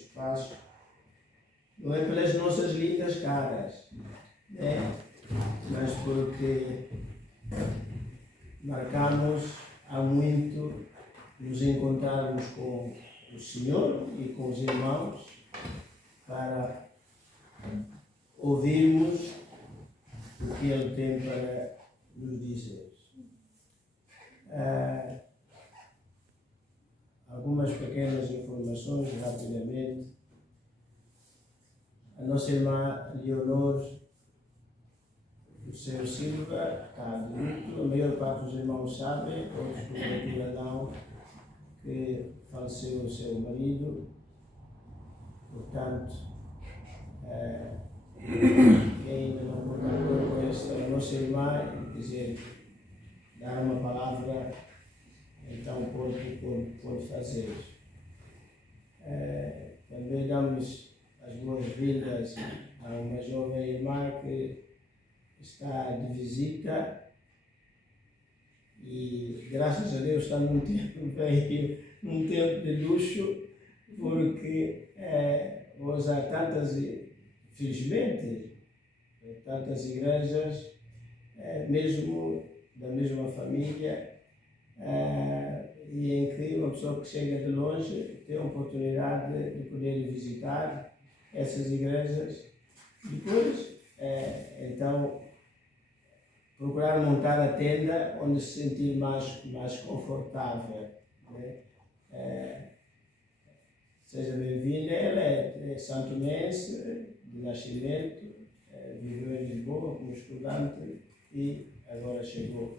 espaço, não é pelas nossas lindas caras, né? Mas porque marcamos há muito nos encontrarmos com o Senhor e com os irmãos para ouvirmos o que Ele tem para nos dizer. Algumas pequenas informações, rapidamente. A nossa irmã Leonor do Senhor Silva está de luto. A maior parte dos irmãos sabem, outros porventura não, que faleceu o seu marido. Portanto, quem ainda não contactou com esta nossa irmã e quiser dar uma palavra, então pode fazer. Também damos as boas-vindas a uma jovem irmã que está de visita e, graças a Deus, está num tempo de luxo, porque hoje há tantas, felizmente, tantas igrejas, mesmo da mesma família, e em que uma pessoa que chega de longe tem a oportunidade de poder visitar essas igrejas. Depois, então, procurar montar a tenda onde se sentir mais confortável, né? Seja bem-vinda. Ela é santomense de nascimento, viveu em Lisboa como estudante e agora chegou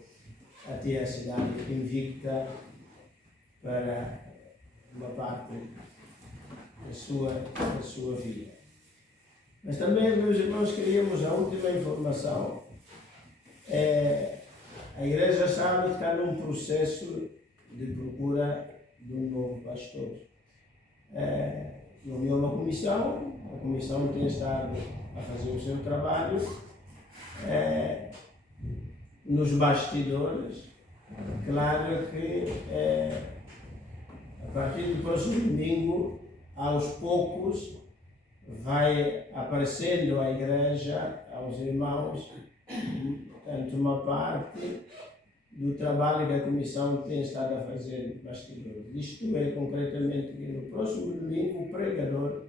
até a cidade invicta para uma parte da sua vida. Mas também, meus irmãos, queríamos a última informação. A igreja sabe que está num processo de procura de um novo pastor. Nomeou uma comissão, a comissão tem estado a fazer o seu trabalho. Nos bastidores, claro que a partir do próximo domingo, aos poucos, vai aparecendo à igreja, aos irmãos, portanto, uma parte do trabalho que a comissão tem estado a fazer nos bastidores. Isto é, concretamente, que no próximo domingo o pregador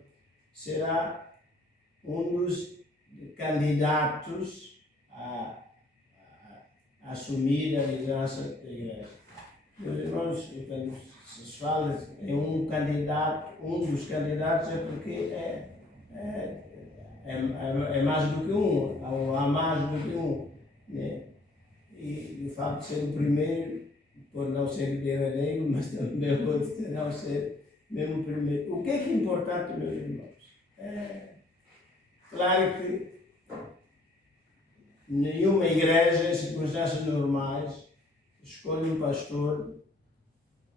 será um dos candidatos a assumir a liderança da igreja. Meus irmãos, quando se fala em um dos candidatos é porque é mais do que um, ou há mais do que um, né? E o facto de ser o primeiro pode não ser o derradeiro, mas também pode não ser mesmo o primeiro. O que é importante, meus irmãos? Claro que nenhuma igreja, em circunstâncias normais, escolhe um pastor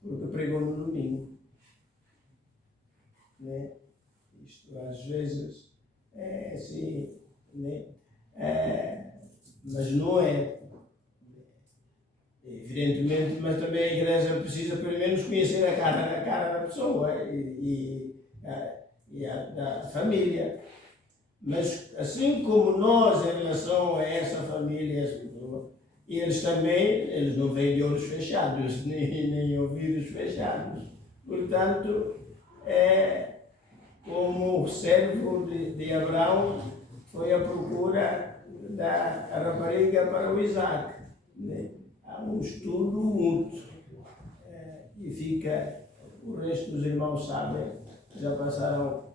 porque pregou no domingo, né? Isto às vezes é assim, né? Mas não é. Evidentemente, mas também a igreja precisa pelo menos conhecer a cara da pessoa e da família. Mas assim como nós, em relação a essa família, eles também, não vêm de olhos fechados, nem ouvidos fechados. Portanto, como o servo de Abraão foi à procura da rapariga para o Isaac, né? Há um estudo mútuo, e fica, o resto dos irmãos sabem, já passaram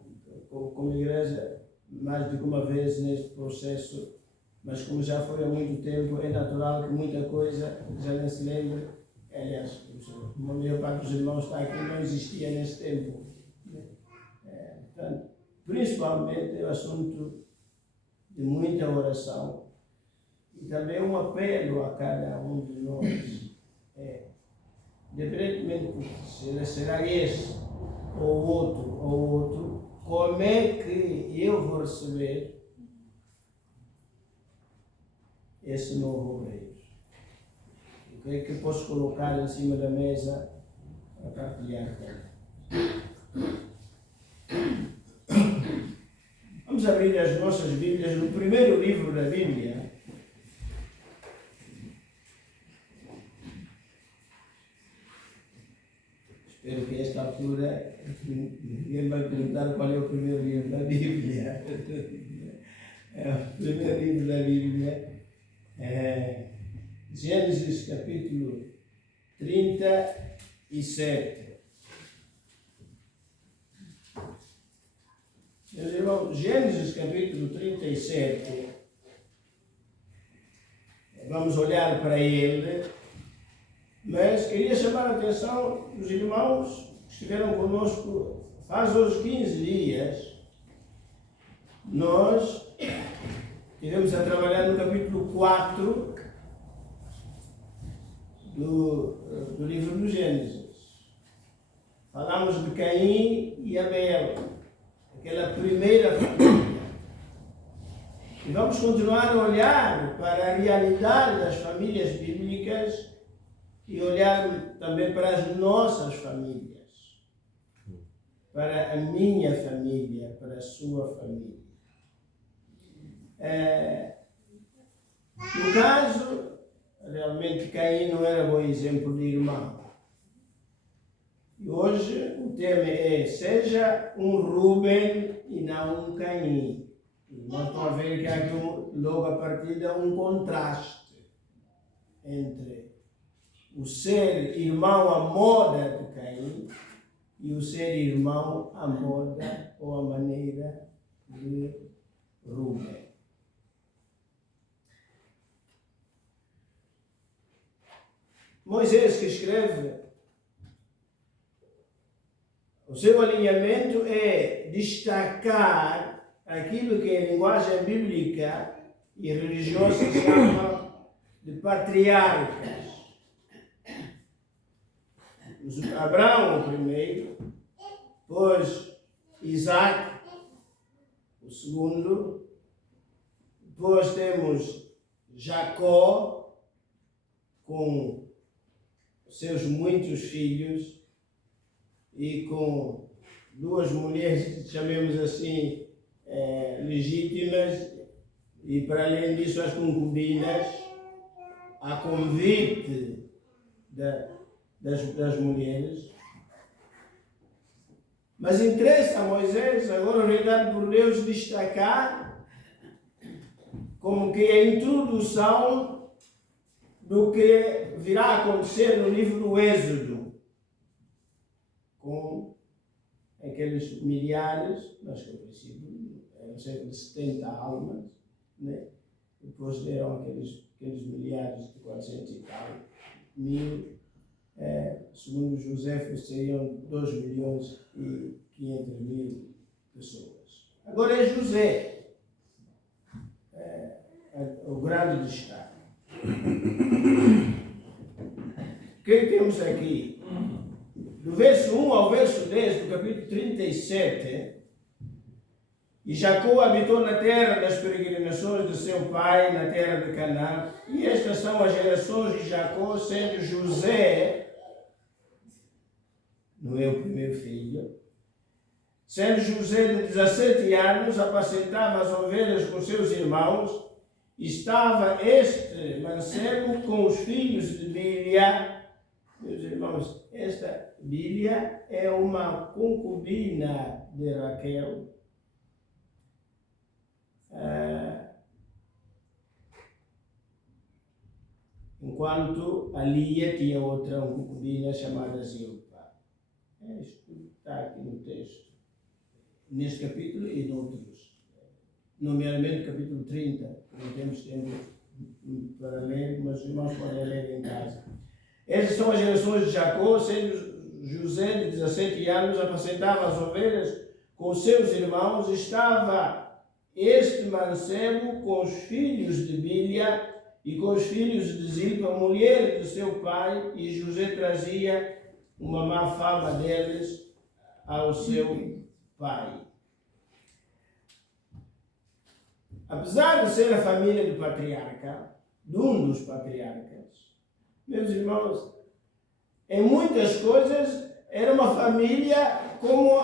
como igreja mais de uma vez neste processo, mas como já foi há muito tempo, é natural que muita coisa já nem se lembre. Aliás, a maior parte dos irmãos está aqui, não existia nesse tempo. Portanto, principalmente é um assunto de muita oração e também um apelo a cada um de nós. Independentemente se será esse ou outro, como é que eu vou receber esse novo obreiro? O que é que eu posso colocar em cima da mesa para partilhar com ele? Vamos abrir as nossas Bíblias no primeiro livro da Bíblia. Espero que a esta altura ninguém vai perguntar qual é o primeiro livro da Bíblia. O primeiro livro da Bíblia é Gênesis capítulo 37. Meus irmãos, Gênesis capítulo 37, vamos olhar para ele, mas queria chamar a atenção dos irmãos que estiveram conosco faz hoje 15 dias. Nós estivemos a trabalhar no capítulo 4 do livro do Gênesis. Falamos de Caim e Abel, aquela primeira família. E vamos continuar a olhar para a realidade das famílias bíblicas e olhar também para as nossas famílias, para a minha família, para a sua família. No caso, realmente Caim não era bom exemplo de irmão. E hoje o tema é: seja um Rúben e não um Caim. Nós estamos a ver que há aqui logo a partida um contraste entre o ser irmão à moda de Caim e o ser irmão à moda ou à maneira de Rúben. Moisés, que escreve, o seu alinhamento é destacar aquilo que em linguagem bíblica e religiosa se chama de patriarcas. Abraão, o primeiro, depois Isaac, o segundo, depois temos Jacó, com seus muitos filhos e com duas mulheres, chamemos assim, legítimas, e para além disso as concubinas, a convite das mulheres. Mas interessa a Moisés, agora orientado por Deus, destacar como que a introdução do que virá a acontecer no livro do Êxodo, com aqueles milhares, mas que ao princípio eram cerca de 70 almas, né? Depois deram aqueles milhares de 400 e tal mil, segundo José, seriam 2.500.000 pessoas. Agora é José, o grande destaque. O que temos aqui? Do verso 1 ao verso 10 do capítulo 37, e Jacó habitou na terra das peregrinações de seu pai, na terra de Canaã, e estas são as gerações de Jacó, sendo José, não é o primeiro filho, sendo José de 17 anos, apacentava as ovelhas com seus irmãos, e estava este mancebo com os filhos de Bilha. Meus irmãos, esta Bilha é uma concubina de Raquel. Enquanto a Lia tinha outra concubina chamada Zilpa. Isto está aqui no texto, neste capítulo e noutros, nomeadamente capítulo 30, não temos tempo para ler, mas os irmãos podem ler em casa. Estas são as gerações de Jacó, sendo José de 17 anos, apacentava as ovelhas com seus irmãos, estava este mancebo com os filhos de Bilha e com os filhos de Zilpa, mulher de seu pai, e José trazia uma má fama deles ao seu pai. Apesar de ser a família do patriarca, de um dos patriarcas, meus irmãos, em muitas coisas era uma família como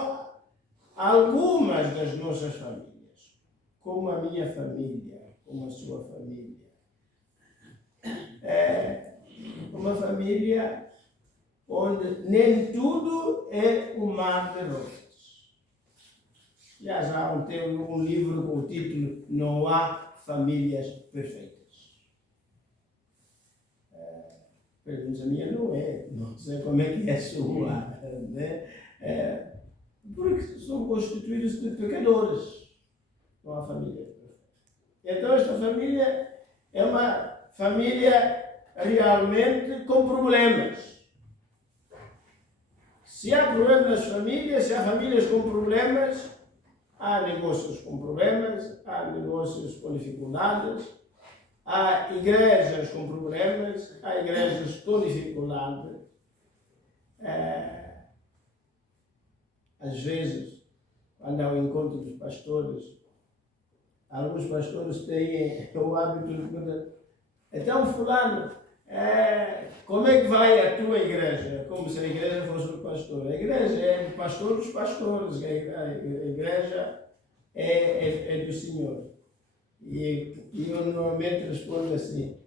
algumas das nossas famílias. como a minha família, como a sua família. É uma família onde nem tudo é um mar de rosas. Já tem um livro com o título Não Há Famílias Perfeitas. Pelo menos a minha não é, não sei como é que é a sua, né? Porque são constituídos de pecadores. Não há família perfeita. Então esta família é uma família realmente com problemas. Se há problemas nas famílias, se há famílias com problemas, há negócios com problemas, há negócios com dificuldades, há igrejas com problemas, há igrejas com dificuldade. Às vezes, quando há o encontro dos pastores, alguns pastores têm o hábito de perguntar: então, fulano, como é que vai a tua igreja? Como se a igreja fosse o pastor. A igreja é do pastor dos pastores, a igreja é do Senhor. E eu normalmente respondo assim: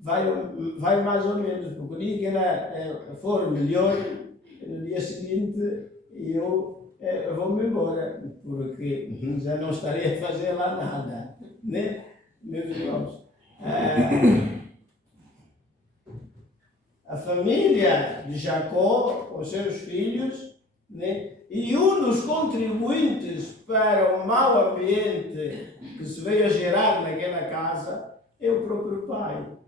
vai mais ou menos, porque o dia que ela for melhor, no dia seguinte eu vou-me embora, porque já não estarei a fazer lá nada, né, meus irmãos? A família de Jacó, com seus filhos, né? E um dos contribuintes para o mau ambiente que se veio a gerar naquela casa é o próprio pai.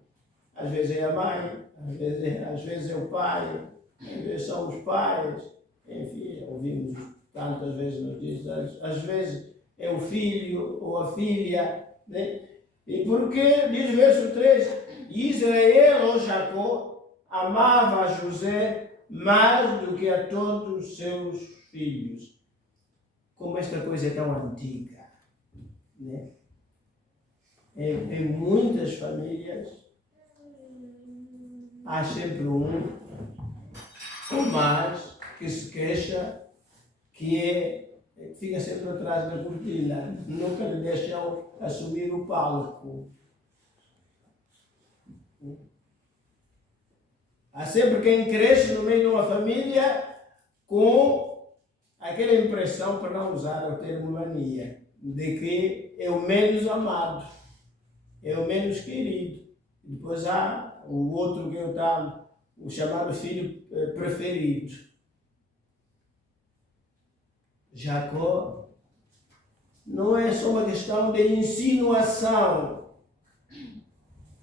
Às vezes é a mãe, às vezes é o pai, às vezes são os pais, enfim, ouvimos tantas vezes nos dias, às vezes é o filho ou a filha, né? E porque, diz o verso 3, Israel ou Jacó amava a José mais do que a todos os seus filhos. Como esta coisa é tão antiga, né? Em muitas famílias há sempre um ou mais que se queixa, que fica sempre atrás da cortina, nunca lhe deixam assumir o palco. Há sempre quem cresce no meio de uma família com aquela impressão, para não usar o termo mania, de que é o menos amado, é o menos querido. Depois há o outro que é o chamado filho preferido. Jacó não é só uma questão de insinuação.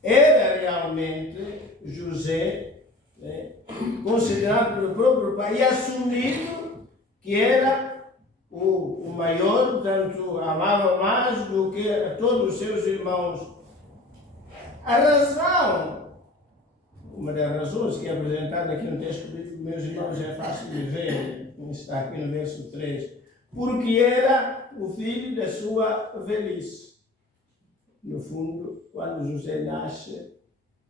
Era realmente José, né, considerado pelo próprio pai e assumido que era o maior, portanto, amava mais do que a todos os seus irmãos. A razão, uma das razões que é apresentada aqui no texto bíblico, meus irmãos, é fácil de ver, está aqui no verso 3, porque era o filho da sua velhice. No fundo, quando José nasce,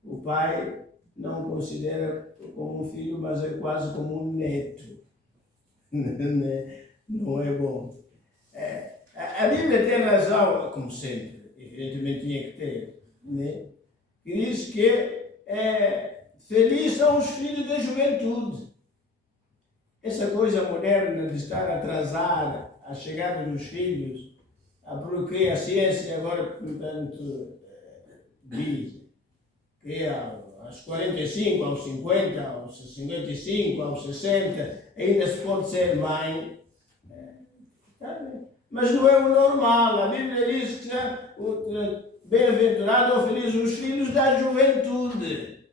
o pai não o considera como um filho, mas é quase como um neto. Não é bom. A Bíblia tem razão, como sempre, evidentemente tinha que ter, né? Que diz que felizes são os filhos da juventude. Essa coisa moderna de estar a atrasar a chegada dos filhos, porque a ciência agora, portanto, diz que aos 45, aos 50, aos 55, aos 60, ainda se pode ser mãe. Mas não é o normal. A Bíblia diz que bem-aventurado ou feliz os filhos da juventude.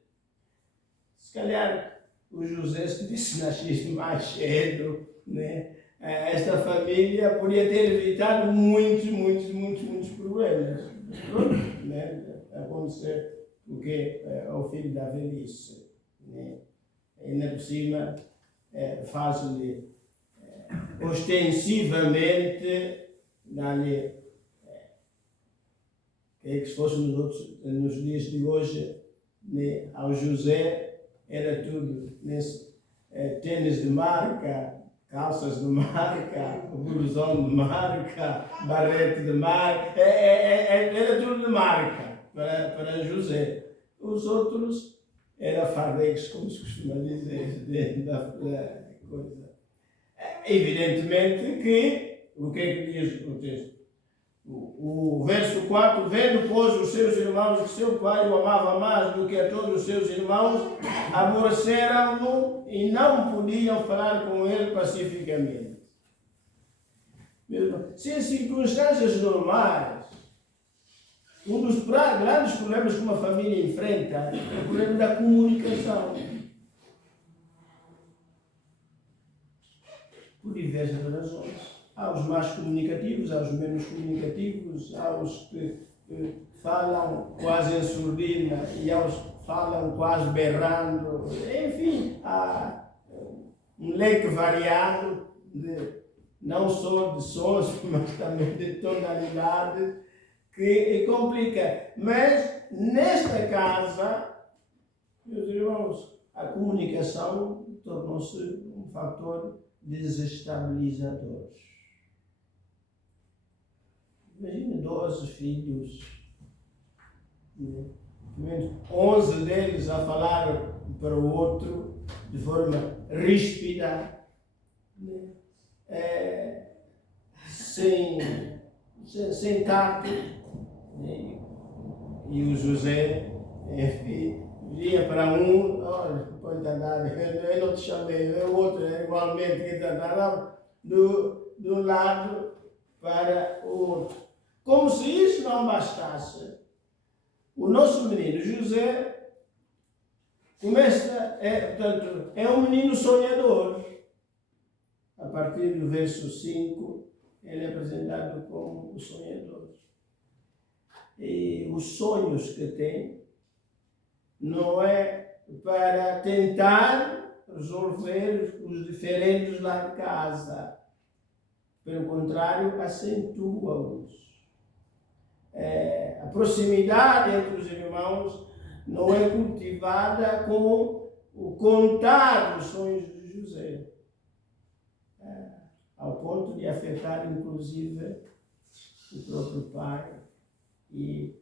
Se calhar o José, se tivesse nascido mais cedo, né, esta família podia ter evitado muitos problemas. Pronto, né, acontecer, porque é o filho da velhice. Né, ainda por cima, faz-lhe ostensivamente dar-lhe, que se fosse nos dias de hoje, né, ao José era tudo nesse tênis de marca, calças de marca, blusão de marca, barrete de marca, era tudo de marca para José. Os outros eram fardeiros, como se costuma dizer, dentro da coisa. Evidentemente que, o que é que diz o texto? O verso 4, vendo, pois, os seus irmãos que seu pai o amava mais do que a todos os seus irmãos, aborreceram-no e não podiam falar com ele pacificamente. Se em circunstâncias normais, um dos grandes problemas que uma família enfrenta é o problema da comunicação. Por diversas razões. Há os mais comunicativos, há os menos comunicativos, há os que falam quase em surdina e há os que falam quase berrando. Enfim, há um leque variado, não só de sons, mas também de tonalidade, que complica. Mas, nesta casa, meus irmãos, a comunicação tornou-se um fator desestabilizador. Imagina 12 filhos, 11 deles a falar para o outro de forma ríspida, sem tato. E o José, enfim, via para um, olha, pode andar, eu não te chamei, o outro igualmente que andava do lado para o outro. Como se isso não bastasse, o nosso menino José portanto, é um menino sonhador. A partir do verso 5, ele é apresentado como o sonhador. E os sonhos que tem não é para tentar resolver os diferentes lá de casa. Pelo contrário, acentua-os. A proximidade entre os irmãos não é cultivada com o contar os sonhos de José, ao ponto de afetar inclusive o próprio pai e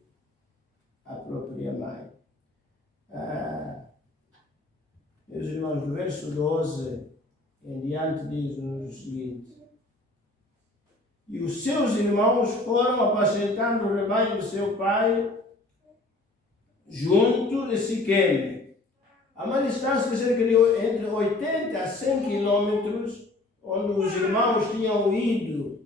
a própria mãe. Meus irmãos, no verso 12 em diante diz-nos o seguinte: e os seus irmãos foram apacentando o rebanho do seu pai junto de Siquém, a uma distância de cerca de entre 80 a 100 quilômetros, onde os irmãos tinham ido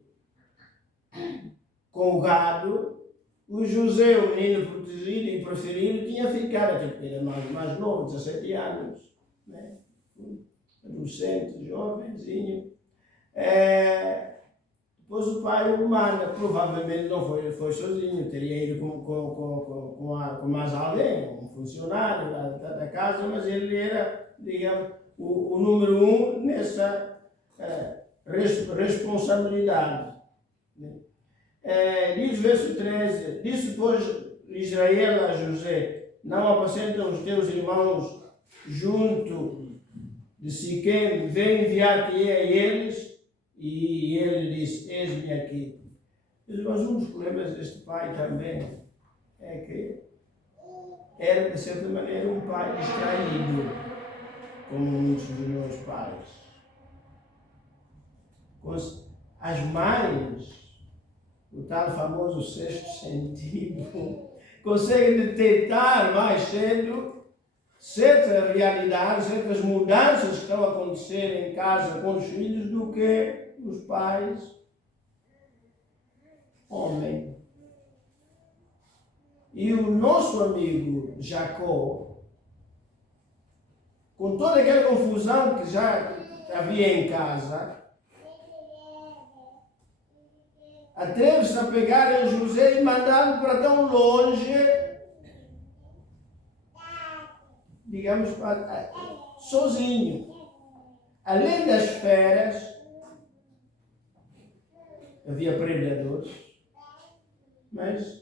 com o gado. O José, o menino protegido e preferido, tinha ficado, até porque era mais novo, 17 anos, né? Adolescente, jovenzinho. Depois o pai o manda, provavelmente não foi sozinho, teria ido com mais alguém, um funcionário da casa, mas ele era, digamos, o número 1 nessa responsabilidade. Diz o verso 13, disse pois Israel a José, não apacentam os teus irmãos junto de Siquém, vem enviar-te a eles. E ele disse, eis-me aqui. Mas um dos problemas deste pai também é que era, de certa maneira, um pai distraído, como muitos dos meus pais. As mães, o tal famoso sexto sentido, conseguem detectar mais cedo certas realidades, certas mudanças que estão a acontecer em casa com os filhos do que os pais homem. E o nosso amigo Jacó, com toda aquela confusão que já havia em casa, atreve-se a pegar em José e mandá-lo para tão longe, digamos, sozinho. Além das feras, havia predadores, mas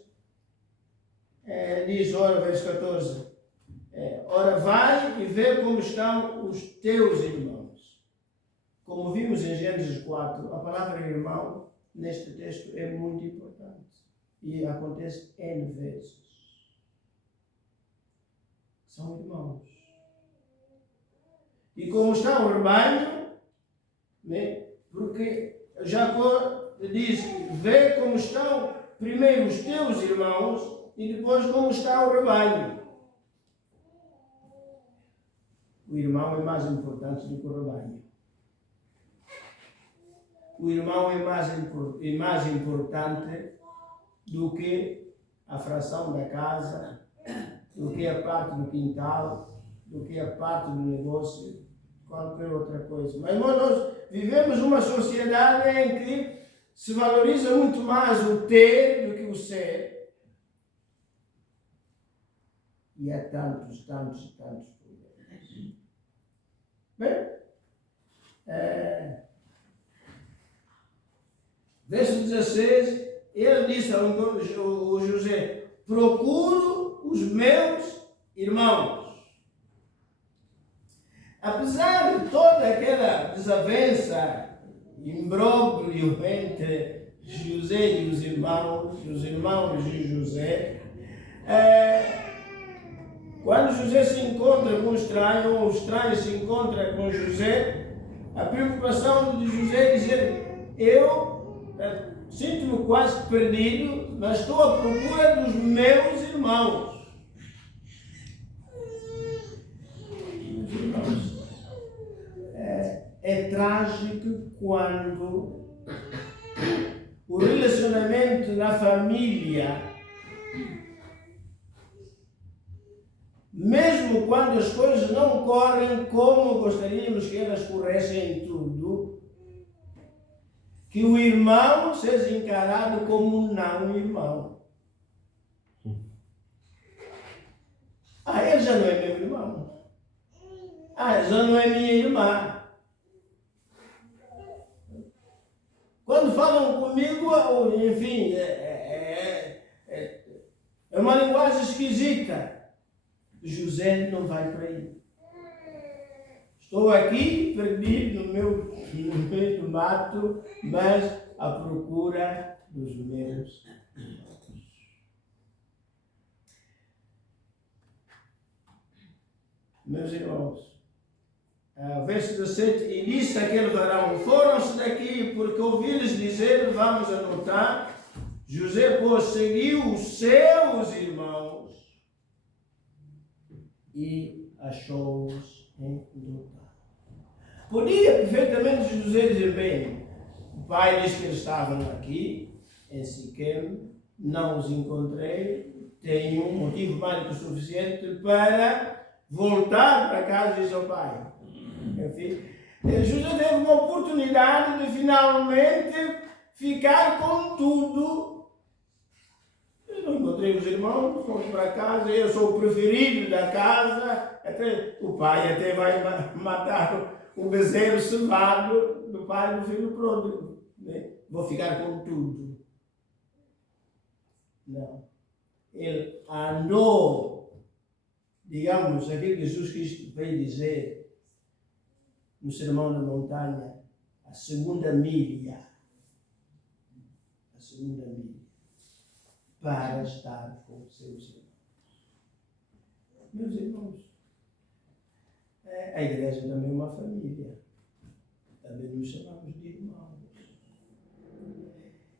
diz, ora, verso 14, ora vai e vê como estão os teus irmãos, como vimos em Gênesis 4, a palavra irmão, neste texto, é muito importante. E acontece N vezes. São irmãos. E como está o rebanho, né? Porque Jacó diz, vê como estão primeiro os teus irmãos e depois como está o rebanho. O irmão é mais importante do que o rebanho. O irmão é mais importante do que a fração da casa, do que a parte do quintal, do que a parte do negócio, qualquer outra coisa. Mas nós vivemos uma sociedade em que se valoriza muito mais o ter do que o ser. E há tantos problemas. Bem, verso 16, ele disse ao José, procuro os meus irmãos. Apesar de toda aquela desavença, imbróglio entre José e os irmãos de José, quando José se encontra com o estranho, ou o estranho se encontra com José, a preocupação de José é dizer, eu sinto-me quase perdido, mas estou à procura dos meus irmãos. É trágico quando o relacionamento na família, mesmo quando as coisas não correm como gostaríamos que elas corressem em tudo, que o irmão seja encarado como um não irmão. Ele já não é meu irmão. Já não é minha irmã. Quando falam comigo, enfim, é uma linguagem esquisita. José não vai para aí. Estou aqui, perdido no meio do mato, mas à procura dos meus irmãos. Meus irmãos, verso 17, e disse aquele varão, foram-se daqui, porque ouvi-lhes dizer, vamos anotar, José, pois, seguiu os seus irmãos e achou-os em Dotã. Podia perfeitamente José dizer, bem, o pai disse que eles estavam aqui, em Siquém, não os encontrei, tenho um motivo mais do que suficiente para voltar para casa de seu pai. Enfim, José teve uma oportunidade de finalmente ficar com tudo. Eu não encontrei os irmãos, fomos para casa, eu sou o preferido da casa, o pai até vai matar o bezerro cevado do pai do filho pródigo. Né? Vou ficar com tudo. Não. Ele andou, digamos, aquilo que Jesus Cristo veio dizer no Sermão da Montanha, a segunda milha, para estar com os seus irmãos. Meus irmãos, a igreja também é uma família. Também nos chamamos de irmãos.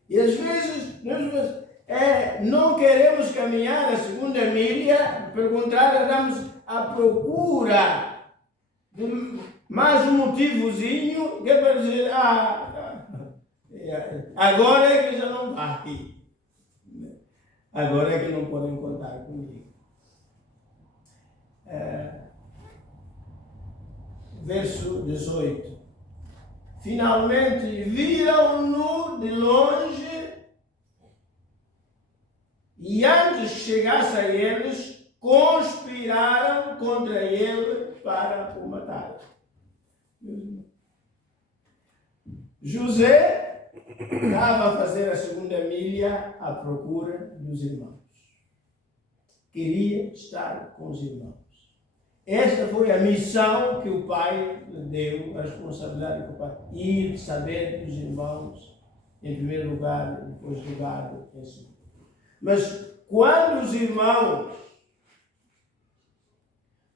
E às vezes, não queremos caminhar a segunda milha, pelo contrário, andamos à procura de mais um motivozinho que é para dizer, agora é que já não vai. Agora é que não podem contar comigo. Verso 18. Finalmente viram-no de longe e antes que chegasse a eles, conspiraram contra ele para o matar. José estava a fazer a segunda milha à procura dos irmãos. Queria estar com os irmãos. Esta foi a missão que o pai lhe deu, a responsabilidade que o pai, ir saber dos irmãos, em primeiro lugar, depois do gado, em segundo. Mas quando os irmãos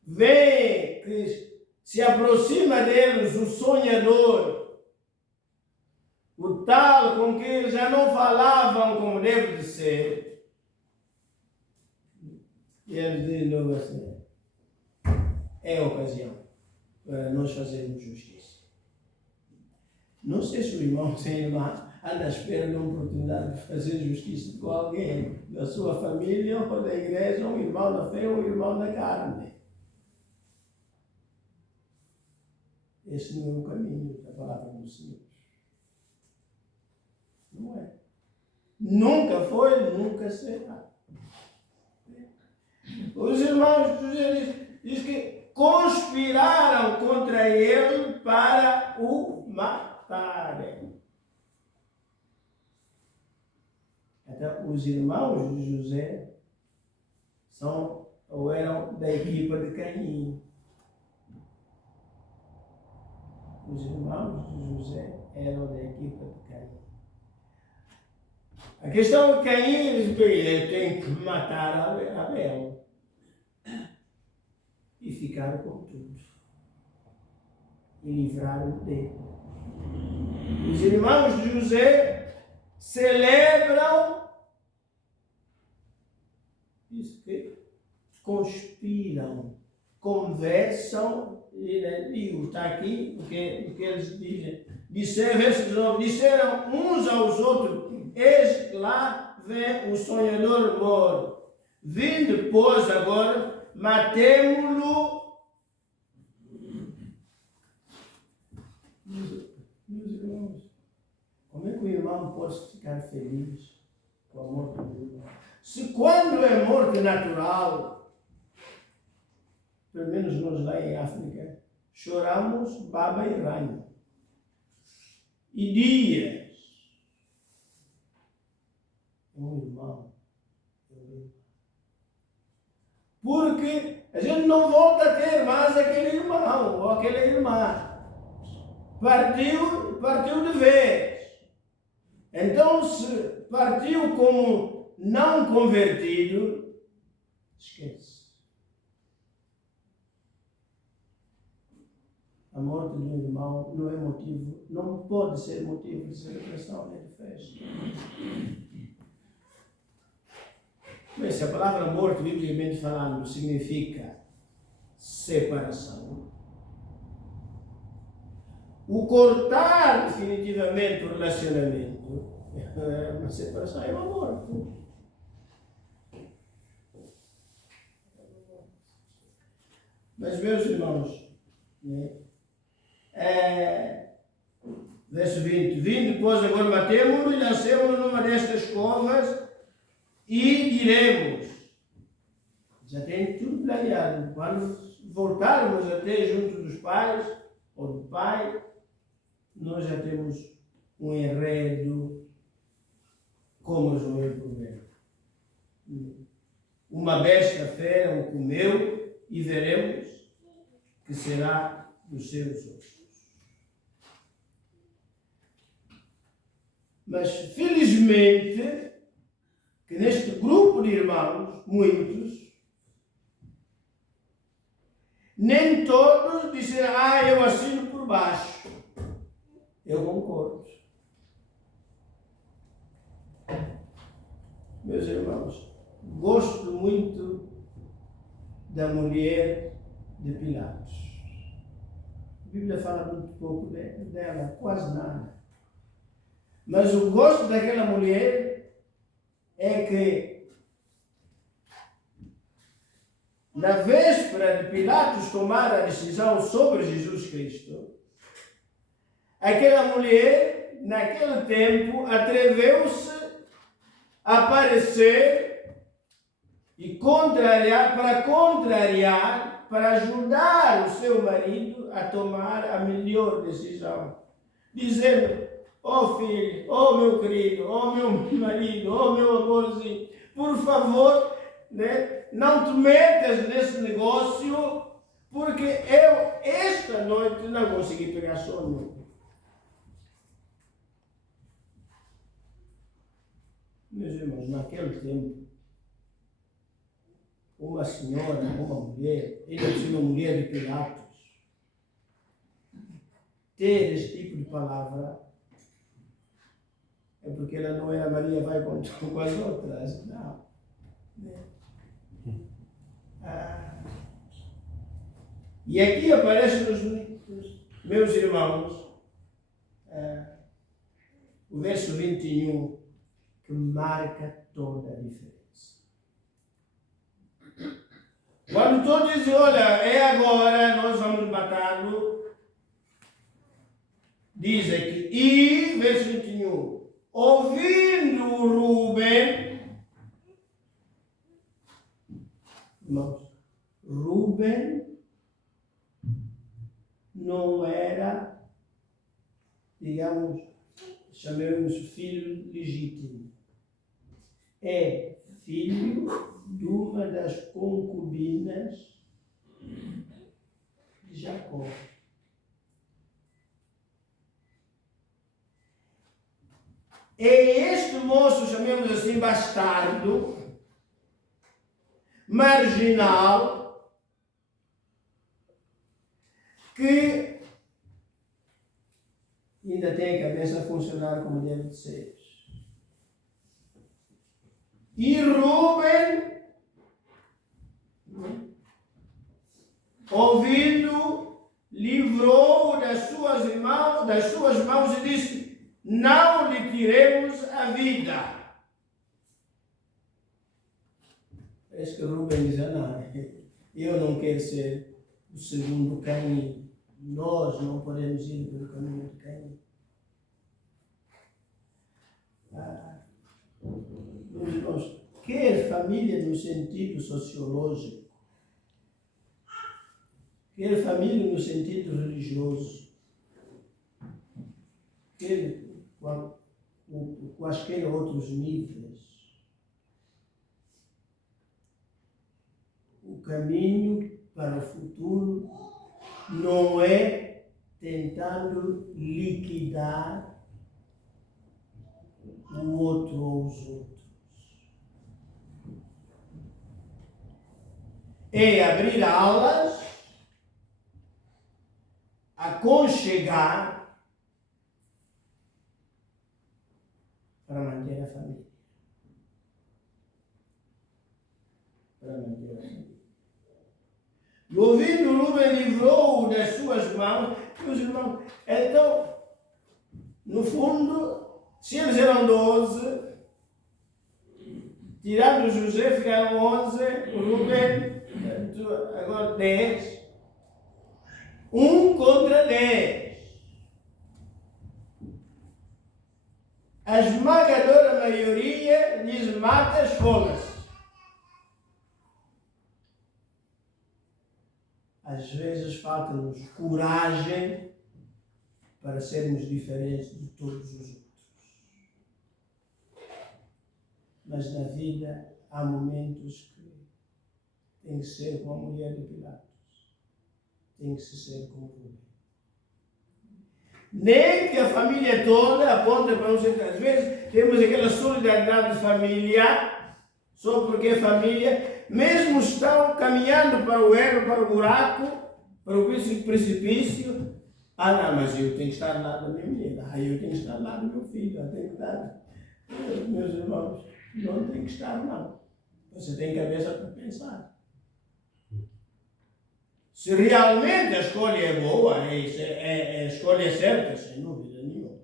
veem que se aproxima deles o sonhador, o tal com que eles já não falavam como deve de ser, e eles dizem logo assim: é a ocasião para nós fazermos justiça. Não sei se o irmão sem irmã anda à espera de uma oportunidade de fazer justiça com alguém da sua família ou da igreja, um irmão da fé ou um irmão da carne. Esse não é o caminho da palavra do Senhor. Não é. Nunca foi, nunca será. Os irmãos diz que conspiraram contra ele para o matarem. Então, os irmãos de José eram da equipa de Caim. Os irmãos de José eram da equipa de Caim. A questão é que Caim tem que matar Abel e ficar com tudo e livrar-o dele. Os irmãos de José celebram isso que conspiram, conversam, e está aqui o que eles dizem. Disseram uns aos outros: eis lá vem o sonhador moro. Vindo, pois, agora, matemo-lo. Meus irmãos, como é que o irmão pode ficar feliz com a morte do irmão? Se quando é morte natural, pelo menos nós lá em África, choramos baba e ranho. E dias. Um irmão. Porque a gente não volta a ter mais aquele irmão ou aquela irmã. Partiu de vez. Então, se partiu como não convertido, esquece. A morte do irmão não é motivo, não pode ser motivo de celebração nem de festa. Mas se a palavra morte, biblicamente falando, significa separação, o cortar definitivamente o relacionamento é uma separação, é uma morte. Mas, meus irmãos, verso 20: vindo, pois, agora matemo-lo e lancemo-lo numa destas covas e diremos. Já tem tudo planeado. Quando voltarmos até junto dos pais ou do pai, nós já temos um enredo como resolver o problema. Uma besta fera o comeu e veremos que será dos seus ossos. Mas, felizmente, que neste grupo de irmãos, muitos, nem todos disseram: eu assino por baixo. Eu concordo. Meus irmãos, gosto muito da mulher de Pilatos. A Bíblia fala muito pouco dela, quase nada. Mas o gosto daquela mulher é que, na véspera de Pilatos tomar a decisão sobre Jesus Cristo, aquela mulher, naquele tempo, atreveu-se a aparecer e para ajudar o seu marido a tomar a melhor decisão. Dizendo: ó filho, ó meu querido, ó meu marido, ó meu amorzinho, por favor, não te metas nesse negócio, Porque eu, esta noite, não consegui pegar sono. Meus irmãos, naquele tempo, uma senhora, uma mulher, ainda por cima mulher de Pilatos, ter este tipo de palavra, é porque ela não era Maria vai com as outras, não. E aqui aparece nos meus irmãos, o verso 21, que marca toda a diferença. Quando todos dizem, olha, é agora, nós vamos matá-lo, diz aqui, e, verso 21, ouvindo Rúben, irmãos, Rúben não era, digamos, chamemos filho legítimo. É filho de uma das concubinas de Jacó. É este moço, chamemos assim, bastardo, marginal, que ainda tem a cabeça a funcionar como deve de ser. E Rúben, ouvindo, livrou das suas mãos e disse, não lhe tiremos a vida. Parece que Rúben diz, não, eu não quero ser o segundo Caim. Nós não podemos ir pelo caminho de Caim. Meus irmãos, quer família no sentido sociológico, quer família no sentido religioso, quer quaisquer outros níveis, o caminho para o futuro não é tentando liquidar o outro ou os outros. É abrir alas, aconchegar para manter a família. Para manter a família. E ouvindo, Rúben livrou-o das suas mãos. Meus irmãos, então, no fundo, se eles eram 12, tirando José, ficaram 11, o Rúben, agora 10. 1 contra 10. A esmagadora maioria lhes mata as folhas. Às vezes falta-nos coragem para sermos diferentes de todos os outros. Mas na vida há momentos que tem que ser como a mulher de Pilatos. Tem que se ser como Rúben. Nem que a família toda aponte para um certo. Às vezes temos aquela solidariedade de família, só porque é família, mesmo estão caminhando para o erro, para o buraco, para o precipício. Não, mas eu tenho que estar lá da minha mulher. Eu tenho que estar lá do meu filho. Eu tenho que estar. Meus irmãos, não tem que estar, não. Você tem cabeça para pensar. Se realmente a escolha é boa, a escolha é certa, sem dúvida nenhuma.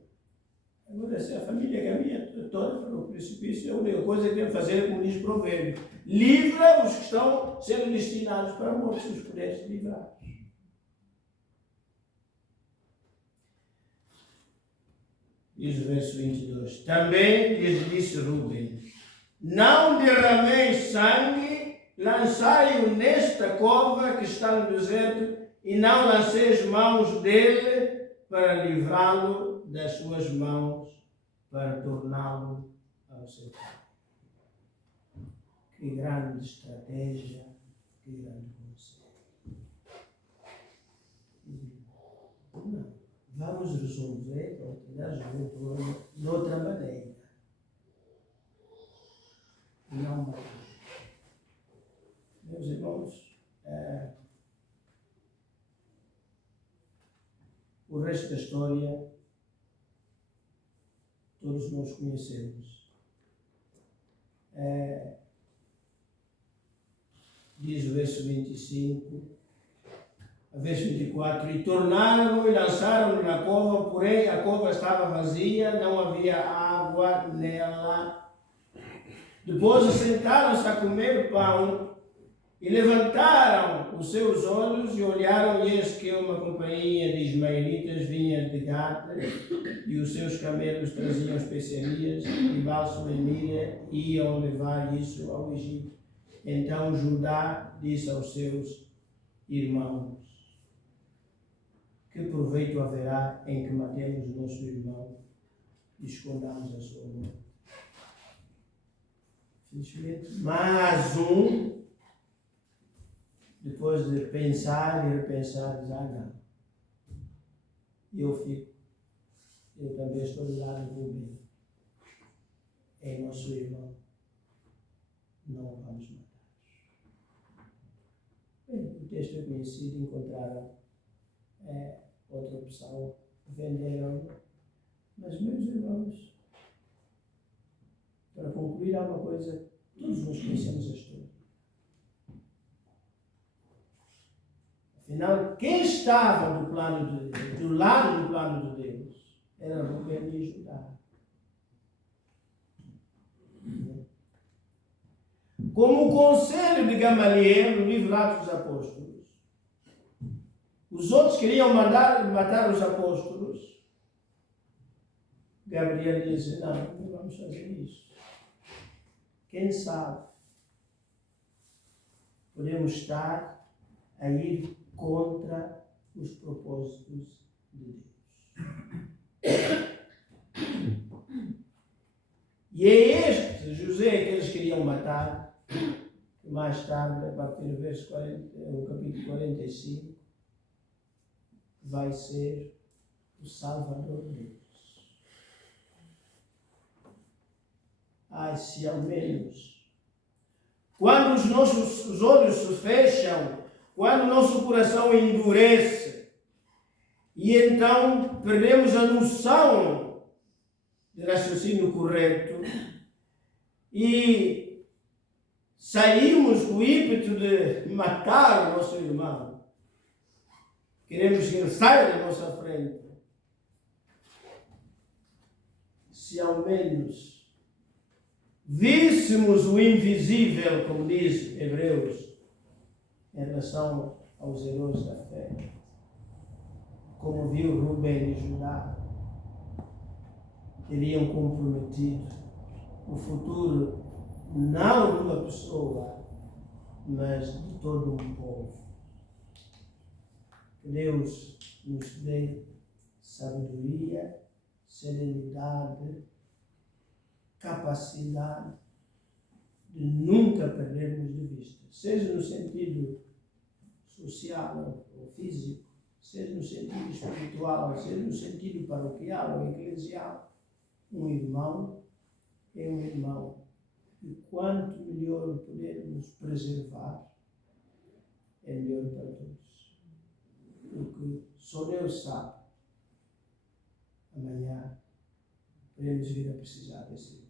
Agora, se a família caminha toda para o precipício, a única coisa que tem que fazer é como diz o provérbio: livra os que estão sendo destinados para a morte, se os pudesse livrar. Diz o verso 22. Também lhes disse Rúben: não derrameis sangue, lançai-o nesta cova que está no deserto, e não lanceis mãos dele para livrá-lo das suas mãos, para torná-lo ao seu pai. Que grande estratégia, que grande conselho. Não. Vamos resolver o problema de outra maneira. Não matar. Meus irmãos, o resto da história todos nós conhecemos. Diz o verso 25, verso 24, e tornaram e lançaram-no na cova, porém a cova estava vazia, não havia água nela. Depois assentaram-se a comer pão e levantaram os seus olhos e olharam, e eis que uma companhia de ismaelitas vinha de Gade, e os seus camelos traziam especiarias e bálsamo e mirra, e iam levar isso ao Egito. Então Judá disse aos seus irmãos, que proveito haverá em que matemos o nosso irmão e escondamos a sua mão? Felizmente, mas depois de pensar e repensar, diz, não, eu também estou do lado do Rubem, é nosso irmão, não o vamos matar. Bem, o texto é conhecido, encontraram outra opção, venderam, mas meus irmãos, para concluir, há uma coisa, todos nós conhecemos a história. Afinal, quem estava do lado do plano de Deus era Rubem e Judá. Como o conselho de Gamaliel, no livro Atos dos Apóstolos, os outros queriam matar os apóstolos. Gabriel disse, não vamos fazer isso. Quem sabe podemos estar a ir contra os propósitos de Deus. E é este José que eles queriam matar, que mais tarde, a partir do capítulo 45, vai ser o Salvador de Deus. Ai, se ao menos, quando os nossos olhos se fecham, quando o nosso coração endurece, e então perdemos a noção de raciocínio correto, e saímos com o ímpeto de matar o nosso irmão, queremos que ele saia da nossa frente, se ao menos víssemos o invisível, como diz Hebreus, em relação aos heróis da fé, como viu Rubem e Judá, teriam comprometido o futuro não de uma pessoa, mas de todo um povo. Que Deus nos dê sabedoria, serenidade, capacidade de nunca perdermos de vista, seja no sentido social ou físico, seja no sentido espiritual, seja no sentido paroquial ou eclesial. Um irmão é um irmão. E quanto melhor pudermos preservar, é melhor para todos. Porque só Deus sabe. Amanhã podemos vir a precisar desse